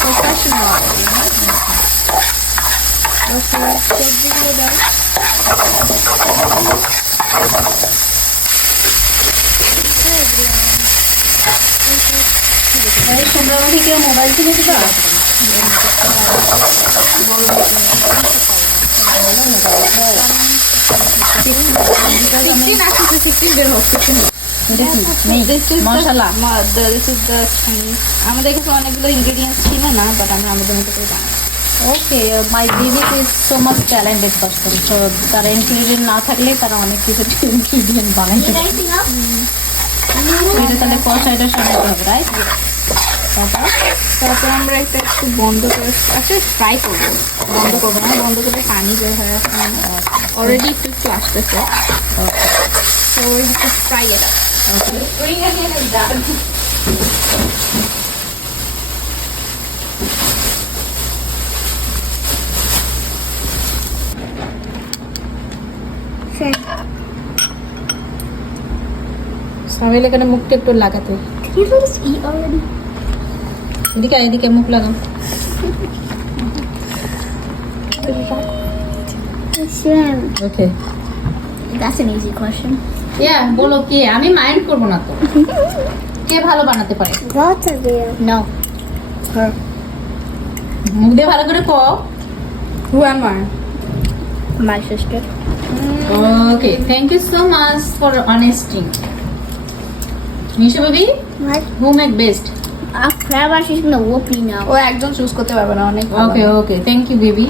Professional. Okay, সবজিগুলো দাও। কেউ মোবাইল কিনে দিবা? আমাদের কাছে অনেকগুলো ইনগ্রেডিয়েন্টস ছিল না, বাট আমরা আমাদের মতো করে বানাই। Okay, my baby is so much talented person, so তারা ইনগ্রেডিয়েন্ট না থাকলে তারা অনেক কিছু ইনগ্রেডিয়েন্ট বানাইতে পারে। এটা তাহলে কষাইটা সাজাতে হবে, রাইট? তারপর আমরা একটা একটু বন্ধ করে ফ্রাই করবো। বন্ধ করবো না, বন্ধ করে পানি বের হয়ে অলরেডি একটু একটু আসতেছে। তো ওই ফ্রাই এটা সামিল এখানে মুখটা একটু লাগাতে। এদিকে এদিকে মুখ লাগাও। ওকে, That's an easy question. বলো কে? আমি মাইন্ড করবো না তো। কে ভালো বানাতে পারে? Both of you. No. Her. মুখ দিয়ে ভালো করে কও। Who am I? My sister. Okay, thank you so much for honesty. Mishu baby, What? Who make best? Crab, she's gonna whoop you now. ও একজন চুজ করতে পারবে না, অনেক okay okay, thank you baby.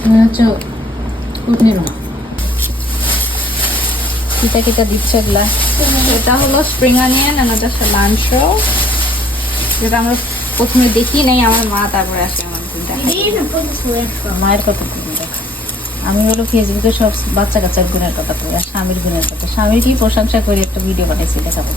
তুমি হচ্ছে কুটনি রুমা। কিটা কিটা দিচ্ছে এগুলা? এটা হলো স্প্রিং অনিয়ন আর এটা লাঞ্চো, যেটা আমরা প্রথমে দেখি নাই, আমার মা তারপরে আসে আমাদের You didn't even put this away from. মায়ের কথা তুমি দেখো। আমি হলো ফেসবুকে সব বাচ্চা কাচ্চার গুণের কথা কই, আর স্বামীর গুণের কথা। স্বামীর কি প্রশংসা করে একটা ভিডিও বানাইছি, দেখাবো।